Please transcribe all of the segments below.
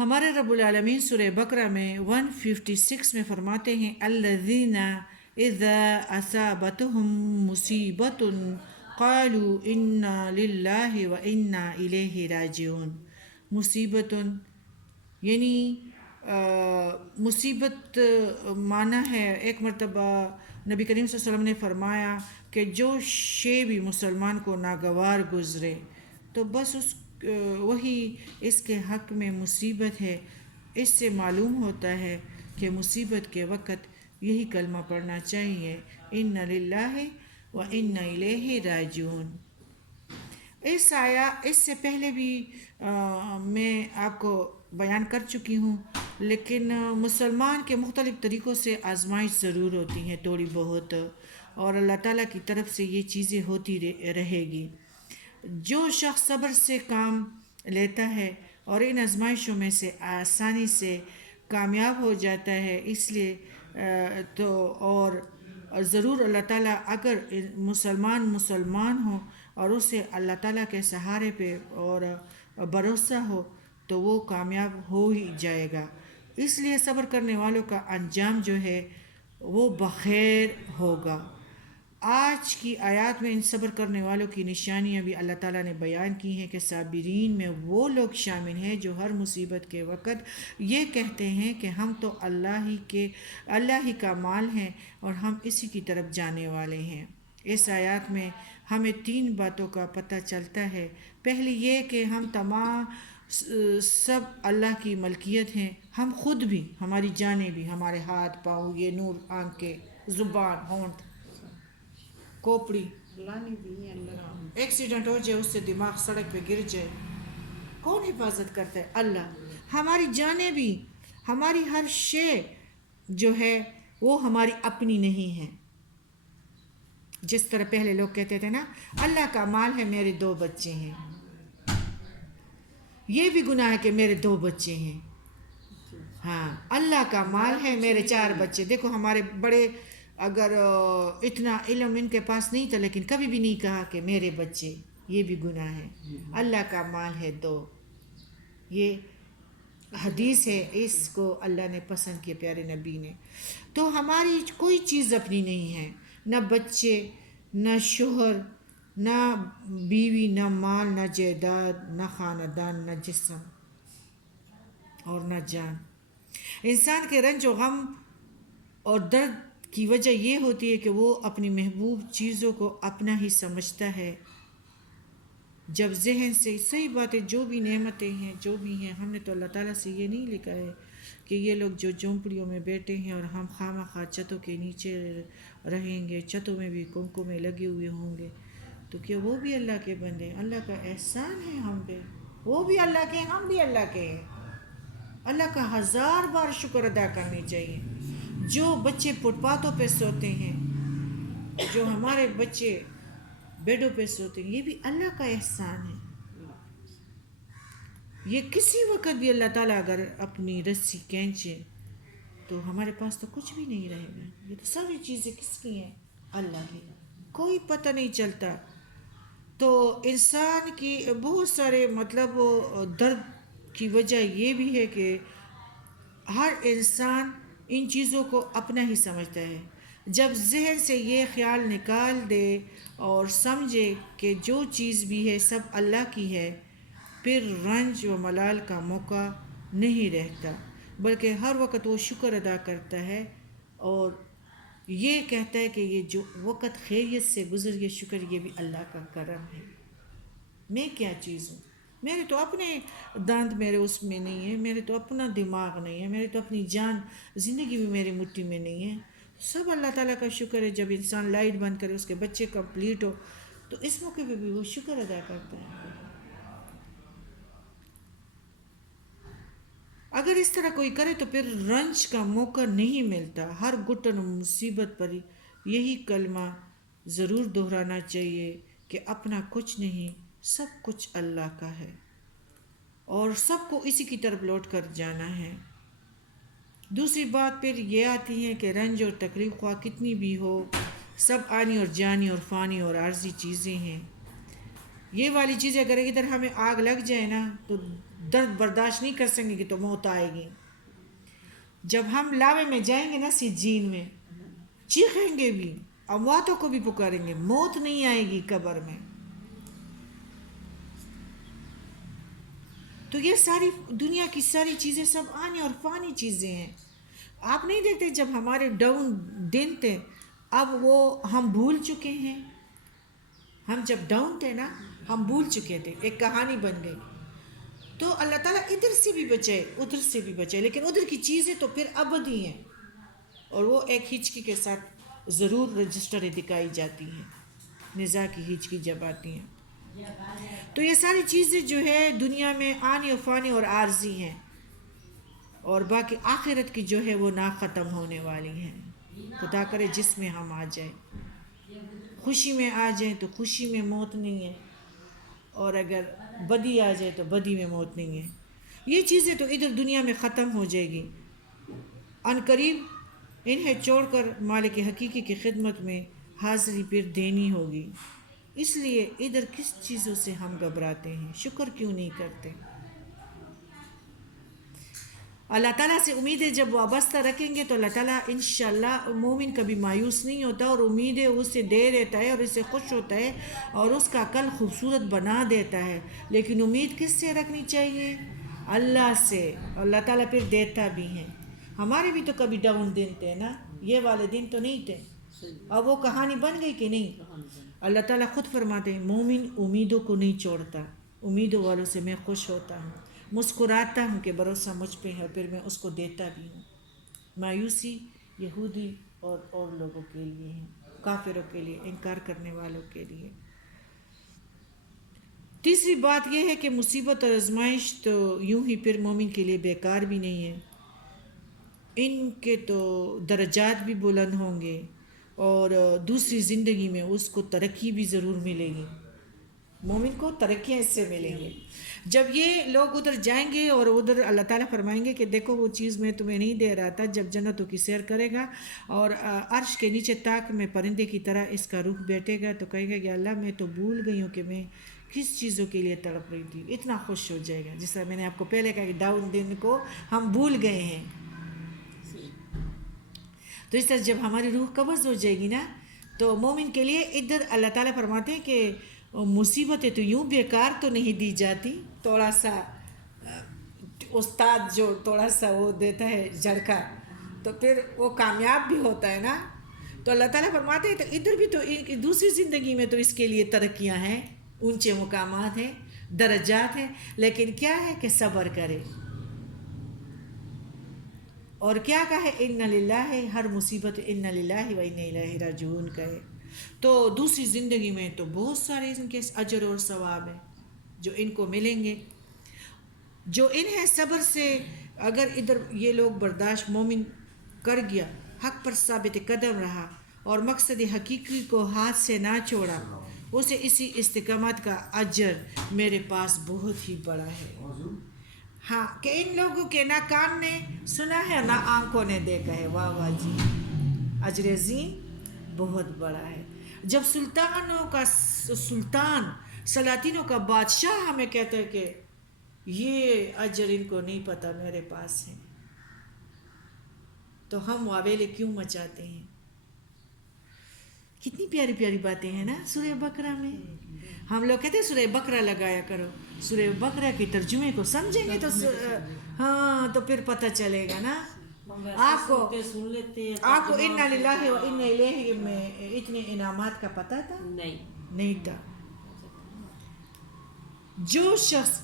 ہمارے رب العالمین سورہ بقرہ میں 156 میں فرماتے ہیں الذین اذا اصابتهم مصیبت قالوا انا للہ و انا الیہ راجعون. مصیبت یعنی مصیبت معنی ہے، ایک مرتبہ نبی کریم صلی اللہ علیہ وسلم نے فرمایا کہ جو شے بھی مسلمان کو ناگوار گزرے تو بس وہی اس کے حق میں مصیبت ہے. اس سے معلوم ہوتا ہے کہ مصیبت کے وقت یہی کلمہ پڑھنا چاہیے، انا للہ و انا الیہ راجعون. اس سے پہلے بھی میں آپ کو بیان کر چکی ہوں، لیکن مسلمان کے مختلف طریقوں سے آزمائش ضرور ہوتی ہیں تھوڑی بہت، اور اللہ تعالیٰ کی طرف سے یہ چیزیں ہوتی رہے گی. جو شخص صبر سے کام لیتا ہے اور ان آزمائشوں میں سے آسانی سے کامیاب ہو جاتا ہے، اس لیے اور ضرور اللہ تعالیٰ اگر مسلمان ہو اور اسے اللہ تعالیٰ کے سہارے پہ اور بھروسہ ہو تو وہ کامیاب ہو ہی جائے گا. اس لیے صبر کرنے والوں کا انجام جو ہے وہ بخیر ہوگا. آج کی آیات میں ان صبر کرنے والوں کی نشانیاں بھی اللہ تعالیٰ نے بیان کی ہیں کہ صابرین میں وہ لوگ شامل ہیں جو ہر مصیبت کے وقت یہ کہتے ہیں کہ ہم تو اللہ ہی کا مال ہیں اور ہم اسی کی طرف جانے والے ہیں. اس آیات میں ہمیں 3 باتوں کا پتہ چلتا ہے. پہلی یہ کہ ہم تمام سب اللہ کی ملکیت ہیں، ہم خود بھی، ہماری جانیں بھی، ہمارے ہاتھ پاؤں، یہ نور، آنکھیں، زبان، ہونٹ، کوپڑی، ایکسیڈنٹ ہو جائے، اس سے دماغ سڑک پہ گر جائے، کون حفاظت کرتا ہے؟ اللہ. ہماری جانیں بھی، ہماری ہر شے جو ہے وہ ہماری اپنی نہیں ہے. جس طرح پہلے لوگ کہتے تھے نا اللہ کا مال ہے، میرے 2 بچے ہیں. یہ بھی گناہ ہے کہ میرے 2 بچے ہیں. ہاں، اللہ کا مال ہے، میرے 4 بچے. دیکھو ہمارے بڑے اگر اتنا علم ان کے پاس نہیں تھا لیکن کبھی بھی نہیں کہا کہ میرے بچے. یہ بھی گناہ ہے. اللہ کا مال ہے 2. یہ حدیث ہے، اس کو اللہ نے پسند کیا، پیارے نبی نے. تو ہماری کوئی چیز اپنی نہیں ہے، نہ بچے، نہ شوہر، نہ بیوی، نہ مال، نہ جائیداد، نہ خاندان، نہ جسم اور نہ جان. انسان کے رنج و غم اور درد کی وجہ یہ ہوتی ہے کہ وہ اپنی محبوب چیزوں کو اپنا ہی سمجھتا ہے. جب ذہن سے صحیح باتیں، جو بھی نعمتیں ہیں، جو بھی ہیں، ہم نے تو اللہ تعالیٰ سے یہ نہیں لکھا ہے کہ یہ لوگ جو جھونپڑیوں میں بیٹھے ہیں اور ہم خواہ چھتوں کے نیچے رہیں گے، چھتوں میں بھی کنکمے لگے ہوئے ہوں گے، تو کیا وہ بھی اللہ کے بندے ہیں؟ اللہ کا احسان ہے ہم پہ. وہ بھی اللہ کے ہیں، ہم بھی اللہ کے ہیں. اللہ کا 1000 بار شکر ادا کرنی چاہیے. جو بچے فٹ پاتھوں پہ سوتے ہیں، جو ہمارے بچے بیڈوں پہ سوتے ہیں، یہ بھی اللہ کا احسان ہے. یہ کسی وقت بھی اللہ تعالیٰ اگر اپنی رسی کھینچے تو ہمارے پاس تو کچھ بھی نہیں رہے گا. یہ تو ساری چیزیں کس کی ہیں؟ اللہ کی. کوئی پتہ نہیں چلتا. تو انسان کی بہت سارے درد کی وجہ یہ بھی ہے کہ ہر انسان ان چیزوں کو اپنا ہی سمجھتا ہے. جب ذہن سے یہ خیال نکال دے اور سمجھے کہ جو چیز بھی ہے سب اللہ کی ہے، پھر رنج و ملال کا موقع نہیں رہتا، بلکہ ہر وقت وہ شکر ادا کرتا ہے اور یہ کہتا ہے کہ یہ جو وقت خیریت سے گزر، یہ شکر، یہ بھی اللہ کا کرم ہے. میں کیا چیز ہوں؟ میرے تو اپنے دانت میرے اس میں نہیں ہے، میرے تو اپنا دماغ نہیں ہے، میرے تو اپنی جان، زندگی بھی میری مٹھی میں نہیں ہے. سب اللہ تعالیٰ کا شکر ہے. جب انسان لائٹ بند کرے، اس کے بچے کمپلیٹ ہو، تو اس موقع پہ بھی وہ شکر ادا کرتا ہے. اگر اس طرح کوئی کرے تو پھر رنج کا موقع نہیں ملتا. ہر گھٹن مصیبت پر یہی کلمہ ضرور دہرانا چاہیے کہ اپنا کچھ نہیں، سب کچھ اللہ کا ہے اور سب کو اسی کی طرف لوٹ کر جانا ہے. دوسری بات پھر یہ آتی ہے کہ رنج اور تکلیف خواہ کتنی بھی ہو، سب آنی اور جانی اور فانی اور عارضی چیزیں ہیں. یہ والی چیزیں اگر ادھر ہمیں آگ لگ جائے نا تو درد برداشت نہیں کر سکیں گے تو موت آئے گی. جب ہم لاوے میں جائیں گے نا سجین میں چیخیں گے بھی امواتوں کو بھی پکاریں گے, موت نہیں آئے گی قبر میں. تو یہ ساری دنیا کی ساری چیزیں سب آنے اور فانی چیزیں ہیں. آپ نہیں دیکھتے جب ہمارے ڈاؤن دن تھے اب وہ ہم بھول چکے ہیں. ہم جب ڈاؤن تھے نا ہم بھول چکے تھے, ایک کہانی بن گئی. تو اللہ تعالیٰ ادھر سے بھی بچائے ادھر سے بھی بچائے, لیکن ادھر کی چیزیں تو پھر ابدی ہیں اور وہ ایک ہچکی کے ساتھ ضرور رجسٹر دکھائی جاتی ہیں, نزاع کی ہچکی جب آتی ہیں. تو یہ ساری چیزیں جو ہے دنیا میں آنی و فانی اور عارضی ہیں, اور باقی آخرت کی جو ہے وہ نا ختم ہونے والی ہیں. خدا کرے جس میں ہم آ جائیں, خوشی میں آ جائیں تو خوشی میں موت نہیں ہے, اور اگر بدی آ جائے تو بدی میں موت نہیں ہے. یہ چیزیں تو ادھر دنیا میں ختم ہو جائے گی, ان قریب انہیں چھوڑ کر مالک حقیقی کی خدمت میں حاضری پھر دینی ہوگی. اس لیے ادھر کس چیزوں سے ہم گھبراتے ہیں, شکر کیوں نہیں کرتے؟ اللہ تعالیٰ سے امیدیں جب وابستہ رکھیں گے تو اللہ تعالیٰ انشاءاللہ مومن کبھی مایوس نہیں ہوتا, اور امیدیں اسے دے دیتا ہے اور اس سے خوش ہوتا ہے اور اس کا کل خوبصورت بنا دیتا ہے. لیکن امید کس سے رکھنی چاہیے؟ اللہ سے. اللہ تعالیٰ پھر دیتا بھی ہے. ہمارے بھی تو کبھی ڈاؤن دن تھے نا, یہ والے دن تو نہیں تھے. اب وہ کہانی بن گئی کہ نہیں؟ اللہ تعالیٰ خود فرماتے ہیں مومن امیدوں کو نہیں چھوڑتا, امیدوں والوں سے میں خوش ہوتا ہوں, مسکراتا ہوں کہ بھروسہ مجھ پہ ہے, پھر میں اس کو دیتا بھی ہوں. مایوسی یہودی اور لوگوں کے لیے ہے, کافروں کے لیے, انکار کرنے والوں کے لیے. تیسری بات یہ ہے کہ مصیبت اور آزمائش تو یوں ہی پھر مومن کے لیے بیکار بھی نہیں ہے. ان کے تو درجات بھی بلند ہوں گے اور دوسری زندگی میں اس کو ترقی بھی ضرور ملے گی. مومن کو ترقیاں اس سے ملیں گے. جب یہ لوگ ادھر جائیں گے اور ادھر اللہ تعالیٰ فرمائیں گے کہ دیکھو وہ چیز میں تمہیں نہیں دے رہا تھا, جب جنتوں کی سیر کرے گا اور عرش کے نیچے تاک میں پرندے کی طرح اس کا رخ بیٹھے گا تو کہے گا کہ اللہ میں تو بھول گئی ہوں کہ میں کس چیزوں کے لیے تڑپ رہی تھی. اتنا خوش ہو جائے گا, جس طرح میں نے آپ کو پہلے کہا کہ ڈاؤن دن کو ہم بھول گئے ہیں. تو اس طرح جب ہماری روح قبض ہو جائے گی نا تو مومن کے لیے ادھر اللہ تعالیٰ فرماتے ہیں کہ مصیبتیں تو یوں بیکار تو نہیں دی جاتی. تھوڑا سا استاد جو تھوڑا سا وہ دیتا ہے جھڑکا تو پھر وہ کامیاب بھی ہوتا ہے نا. تو اللہ تعالیٰ فرماتے ہیں تو ادھر بھی تو دوسری زندگی میں تو اس کے لیے ترقیاں ہیں, اونچے مقامات ہیں, درجات ہیں, لیکن کیا ہے کہ صبر کرے. اور کیا کہے ان للہ, ہر مصیبت ان للہ و انا الیہ راجعون کہے. تو دوسری زندگی میں تو بہت سارے ان کے اجر اور ثواب ہیں جو ان کو ملیں گے, جو انہیں صبر سے اگر ادھر یہ لوگ برداشت مومن کر گیا, حق پر ثابت قدم رہا اور مقصد حقیقی کو ہاتھ سے نہ چھوڑا, اسے اسی استقامت کا اجر میرے پاس بہت ہی بڑا ہے. ہاں کہ ان لوگوں کے نہ کان نے سنا ہے نہ آنکھوں نے دیکھا ہے. واہ واہ جی, اجر عظیم بہت بڑا ہے. جب سلطان سلاطینوں کا بادشاہ ہمیں کہتا ہے کہ یہ اجر ان کو نہیں پتہ میرے پاس ہے, تو ہم واویلے کیوں مچاتے ہیں؟ کتنی پیاری پیاری باتیں ہیں نا سورہ بقرہ میں. ہم لوگ کہتے ہیں سورہ بقرہ لگایا کرو, سورہ بقرہ کے ترجمے کو سمجھیں گے تو ہاں تو پھر پتہ چلے گا نا آپ کو انا للہ و انا الیہ میں اتنے انعامات کا پتہ تھا؟ نہیں تھا. جو شخص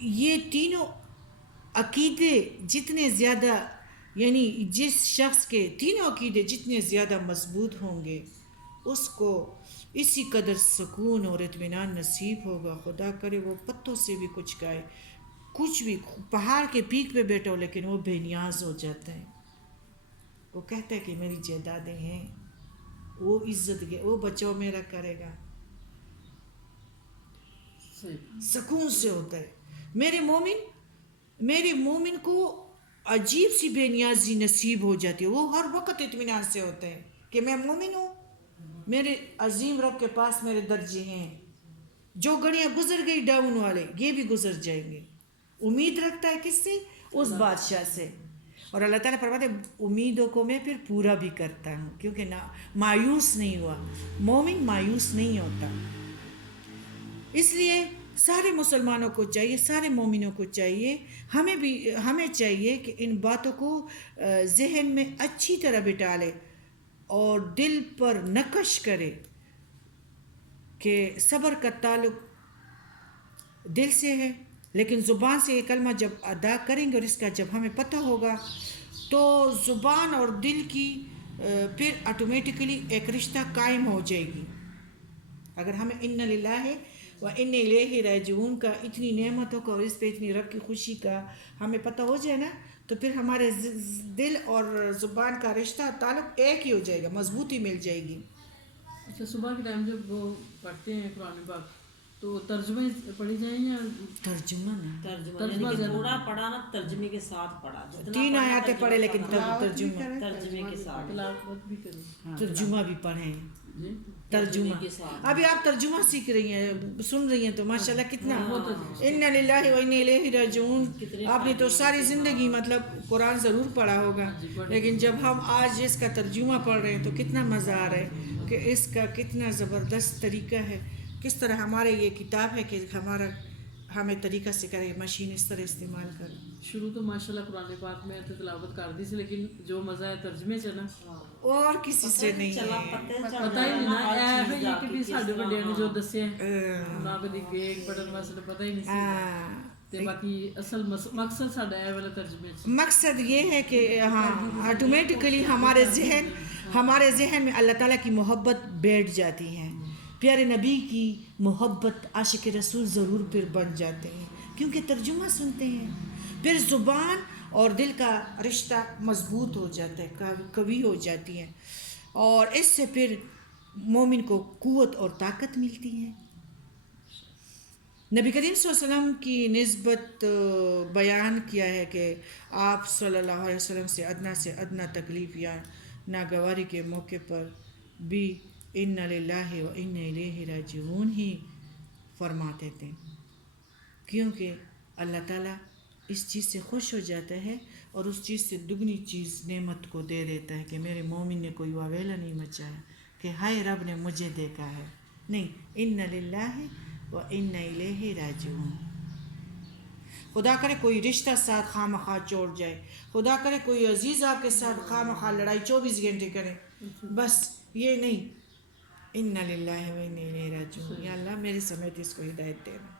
یہ تینوں عقیدے جتنے زیادہ یعنی جس شخص کے تینوں عقیدے جتنے زیادہ مضبوط ہوں گے اس کو اسی قدر سکون اور اطمینان نصیب ہوگا. خدا کرے وہ پتوں سے بھی کچھ کھائے, کچھ بھی پہاڑ کے پیک پہ بیٹھا ہو لیکن وہ بے نیاز ہو جاتا ہے. وہ کہتا ہے کہ میری جائیدادیں ہیں, وہ عزت وہ بچاؤ میرا کرے گا, سکون سے ہوتا ہے. میرے مومن کو عجیب سی بے نیازی نصیب ہو جاتی ہے. وہ ہر وقت اطمینان سے ہوتا ہے کہ میں مومن ہوں, میرے عظیم رب کے پاس میرے درجے ہیں, جو گھڑیاں گزر گئی ڈاؤن والے یہ بھی گزر جائیں گے. امید رکھتا ہے کس سے؟ اس بادشاہ سے. اور اللہ تعالیٰ فرماتے ہیں امیدوں کو میں پھر پورا بھی کرتا ہوں، کیونکہ مایوس نہیں ہوا. مومن مایوس نہیں ہوتا. اس لیے سارے مسلمانوں کو چاہیے، سارے مومنوں کو چاہیے، ہمیں چاہیے کہ ان باتوں کو ذہن میں اچھی طرح بٹھا لے اور دل پر نقش کرے کہ صبر کا تعلق دل سے ہے، لیکن زبان سے یہ کلمہ جب ادا کریں گے اور اس کا جب ہمیں پتہ ہوگا تو زبان اور دل کی پھر آٹومیٹکلی ایک رشتہ قائم ہو جائے گی. اگر ہمیں ان للہ و ان الیہ راجعون کا اتنی نعمتوں کا اور اس پہ اتنی رب کی خوشی کا ہمیں پتہ ہو جائے نا، تو پھر ہمارے دل اور زبان کا رشتہ تعلق ایک ہی ہو جائے گا، مضبوطی مل جائے گی. اچھا، صبح کے ٹائم جب وہ پڑھتے ہیں قرآن پاک تو ترجمے پڑھی جائیں یا ترجمہ نہیں؟ ترجمہ تھوڑا پڑھا نا، ترجمے کے ساتھ پڑھا. 3 آیاتیں پڑھے لیکن ترجمہ کے ساتھ تلاوت بھی کریں. ترجمہ بھی پڑھیں. جی ترجمہ کے ساتھ. ابھی آپ ترجمہ سیکھ رہی ہیں، سن رہی ہیں تو ماشاءاللہ کتنا ان للہ و ان الیہ راجعون. آپ نے تو ساری زندگی مطلب قرآن ضرور پڑھا ہوگا، لیکن جب ہم آج اس کا ترجمہ پڑھ رہے ہیں تو کتنا مزہ آ رہا ہے کہ اس کا کتنا زبردست طریقہ ہے. کس طرح ہمارے یہ کتاب ہے کہ ہمیں طریقہ سے کرے، مشین اس طرح استعمال کرے. شروع تو ماشاءاللہ قرآن پاک میں تلاوت کر دی سی، لیکن جو مزہ ہے ترجمے سے نا اور کسی سے نہیں ہے. پتہ ہی نہیں نا یہ کہ ساڈے بڑے نے جو دسے نہ کدی گئے پڑھن واسطے پتہ ہی نہیں سی. تے باقی اصل مقصد ساڈا ہے والا ترجمے سے مقصد یہ ہے کہ ہاں آٹومیٹکلی ہمارے ذہن میں اللہ تعالیٰ کی محبت بیٹھ جاتی ہے، پیارے نبی کی محبت، عاشق رسول ضرور پھر بن جاتے ہیں کیونکہ ترجمہ سنتے ہیں. پھر زبان اور دل کا رشتہ مضبوط ہو جاتا ہے، قوی ہو جاتی ہے، اور اس سے پھر مومن کو قوت اور طاقت ملتی ہے. نبی کریم صلی اللہ علیہ وسلم کی نسبت بیان کیا ہے کہ آپ صلی اللہ علیہ وسلم سے ادنا تکلیف یا ناگواری کے موقع پر بھی ان للہ و ان الیہ راجعون ہی فرماتے تھے، کیونکہ اللہ تعالیٰ اس چیز سے خوش ہو جاتا ہے اور اس چیز سے دگنی چیز نعمت کو دے دیتا ہے کہ میرے مومن نے کوئی واویلا نہیں مچایا کہ ہائے رب نے مجھے دیکھا ہے. نہیں، ان للہ و ان الیہ راجعون. خدا کرے کوئی رشتہ ساتھ خواہ مخواہ چھوڑ جائے، خدا کرے کوئی عزیز آپ کے ساتھ خواہ مخواہ لڑائی 24 گھنٹے کرے، بس یہ نہیں. ان للہ و ان الیہ راجعون. یا اللہ میرے سمیت اس کو ہدایت دینا.